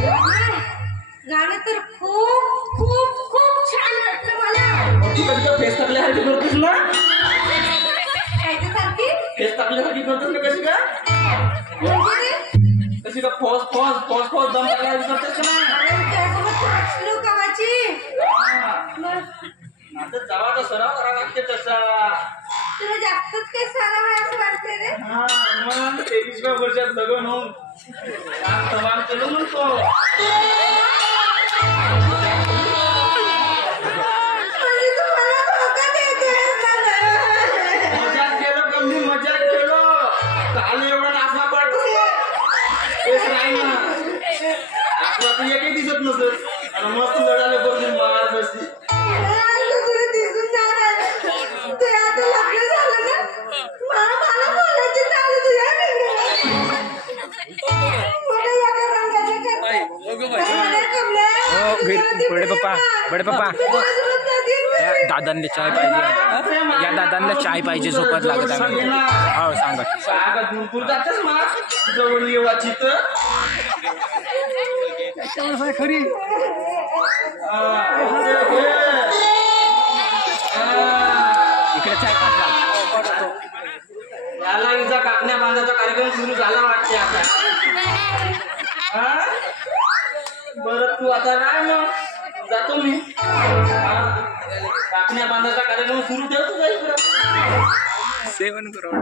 गाणं तर खूप खूप खूप छान वाटलं मला. कधी फेस टाकल्यासारखी करतोस ना? त्याच्यासारखी फेस टाकल्यासारखी करतोस ना कशी का? कशी का फॉस फॉस फॉस फॉस दम टाकल्यासारखी करतोस ना? त्यासोबत नाचलो कावाची. आता जावाचा सराव करावा लागते तसा. तुला जास्तच काही सारा आहे असं वाटतंय रे. हा मग 23व्या वर्षात लग्न होऊन काम तमाम केलं म्हणतो. मजाक केलो कमी मजाक केलो. काल एवढा नाचला पडतो तेच नाही ना. आपला तू एकही दिसत नसत आणि मस्त लढायला बसून मार बसती. बडे पप्पा दादांना चाय पाहिजे. या दादांना चाय पाहिजे झोपत लागत आहे. हो सांगा सागा दूर जातेस मा जवळ येवाची तर खरी इकडे चाय याला हिचा कापण्या बांधाचा कार्यक्रम सुरू झाला वाटते आता. बरं तू आता काय मग जातो मी. कापण्या बांधाचा कार्यक्रम सुरू ठेवतो का इकडं सेवन करोड